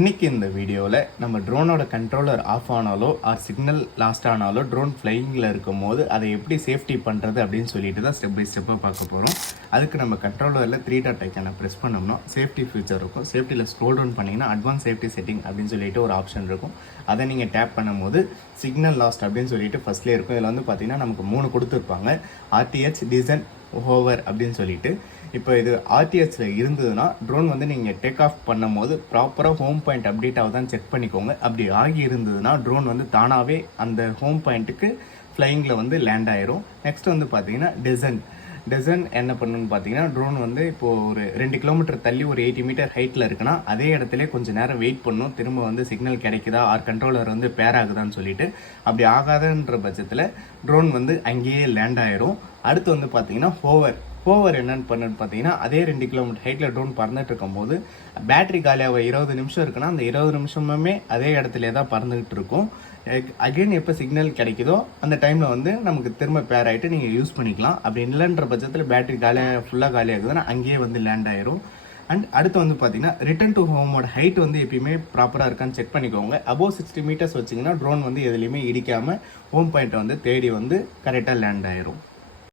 இன்னைக்கு இந்த வீடியோவில் நம்ம ட்ரோனோட கண்ட்ரோலர் ஆஃப் ஆனாலோ ஆர் சிக்னல் லாஸ்ட் ஆனாலோ ட்ரோன் ஃப்ளையிங்கில் இருக்கும் போது அதை எப்படி சேஃப்டி பண்ணுறது அப்படின்னு சொல்லிட்டு தான் ஸ்டெப் பை ஸ்டெப்பாக பார்க்க போகிறோம். அதுக்கு நம்ம கண்ட்ரோலரில் 3 டாட் ஐக்கானை ப்ரெஸ் பண்ணோம்னா சேஃப்டி ஃபியூச்சர் இருக்கும். சேஃப்டியில் ஸ்க்ரோல் டவுன் பண்ணிங்கன்னா அட்வான்ஸ் சேஃப்டி செட்டிங் அப்படின்னு சொல்லிட்டு ஒரு ஆப்ஷன் இருக்கும். அதை நீங்கள் டேப் பண்ணும்போது சிக்னல் லாஸ்ட் அப்படின்னு சொல்லிட்டு ஃபஸ்ட்லேயே இருக்கும். இதில் வந்து பார்த்தீங்கன்னா நமக்கு 3 கொடுத்துருப்பாங்க, ஆர்டிஹெச், டிசன், ஹோவர் அப்படின்னு சொல்லிட்டு. இப்போ இது ஆர்டிஹெச்சில் இருந்ததுன்னா ட்ரோன் வந்து நீங்கள் டேக் ஆஃப் பண்ணும் போது ப்ராப்பராக ஹோம் பாயிண்ட் அப்டேட் ஆகுதான் செக் பண்ணிக்கோங்க. அப்படி ஆகி இருந்ததுன்னா ட்ரோன் வந்து தானாகவே அந்த ஹோம் பாயிண்ட்டுக்கு ஃப்ளையிங்கில் வந்து லேண்ட் ஆயிரும். நெக்ஸ்ட் வந்து பார்த்தீங்கன்னா டெசன் என்ன பண்ணுன்னு பார்த்தீங்கன்னா ட்ரோன் வந்து இப்போது ஒரு 2 கிலோமீட்டர் தள்ளி ஒரு 80 மீட்டர் ஹைட்டில் இருக்குன்னா அதே இடத்துல கொஞ்சம் நேரம் வெயிட் பண்ணும், திரும்ப வந்து சிக்னல் கிடைக்குதா ஆர் கண்ட்ரோலர் வந்து பேர் ஆகுதான்னு சொல்லிட்டு. அப்படி ஆகாதுன்ற பட்சத்தில் ட்ரோன் வந்து அங்கேயே லேண்ட் ஆயிரும். அடுத்து வந்து பார்த்தீங்கன்னா ஹோவர் என்னன்னு பண்ணுன்னு பார்த்தீங்கன்னா அதே 2 கிலோமீட்டர் ஹைட்டில் ட்ரோன் பறந்துட்டு இருக்கும்போது பேட்டரி காலியாக 20 நிமிஷம் இருக்குன்னா அந்த 20 நிமிஷமுமே அதே இடத்துல தான் பறந்துகிட்டு இருக்கும். அகெயின் எப்போ சிக்னல் கிடைக்குதோ அந்த டைமில் வந்து நமக்கு திரும்ப பேர் ஆகிட்டு நீங்கள் யூஸ் பண்ணிக்கலாம். அப்படி இல்லைன்ற பட்சத்தில் பேட்டரி ஃபுல்லாக காலியாகுதுன்னா அங்கேயே வந்து லேண்ட் ஆயிரும். அண்ட் அடுத்து வந்து பார்த்தீங்கன்னா ரிட்டர்ன் டு ஹோமோட ஹைட் வந்து எப்பயுமே ப்ராப்பராக இருக்கான்னு செக் பண்ணிக்கோங்க. அபோவ் 60 மீட்டர்ஸ் வச்சிங்கன்னா ட்ரோன் வந்து எதுலேயுமே இடிக்காமல் ஹோம் பாயிண்ட்டை வந்து தேடி வந்து கரெக்டாக லேண்ட் ஆயிரும்.